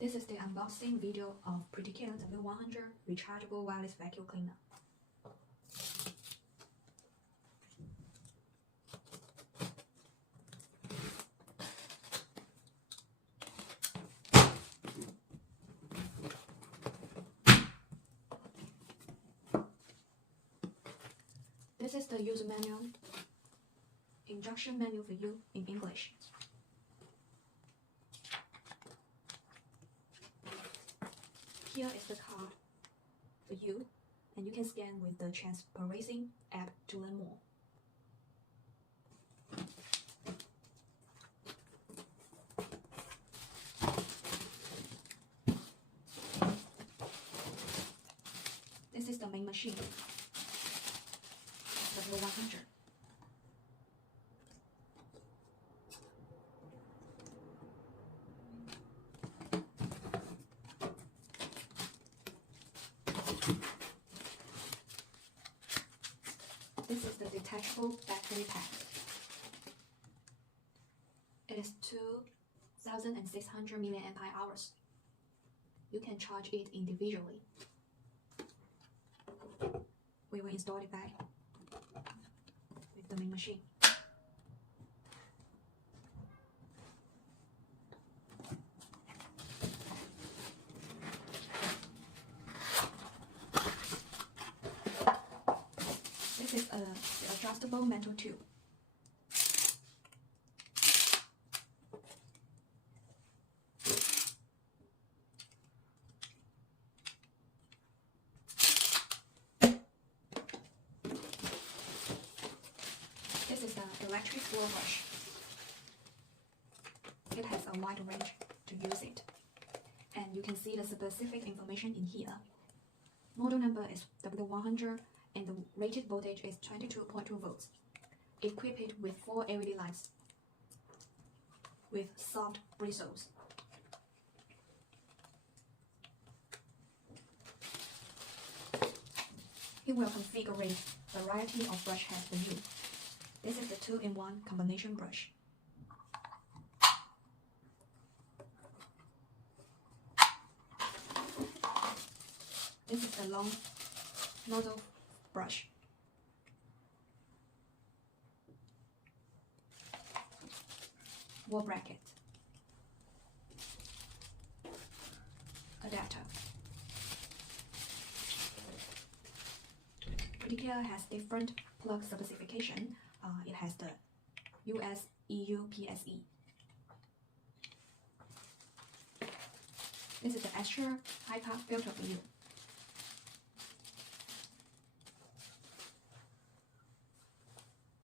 This is the unboxing video of PRETTYCARE W100 rechargeable wireless vacuum cleaner. This is the user manual, instruction manual for you in English. Here is the card for you, and you can scan with the transparency app to learn more. This is the main machine, W100. This is the detachable battery pack. It is 2,600 mAh. You can charge it individually. We will install it back with the main machine. This is the adjustable metal tube. This is the electric floor brush. It has a wide range to use it, and you can see the specific information in here. Model number is W100 and the rated voltage is 22.2 volts. Equipped with 4 LED lights with soft bristles. It will configure a variety of brush heads for you. This is the 2-in-1 combination brush. This is the long nozzle brush. Wall bracket. Adapter. PRETTYCARE has different plug specification. It has the US, EU, PSE. This is the extra high-pass filter for you.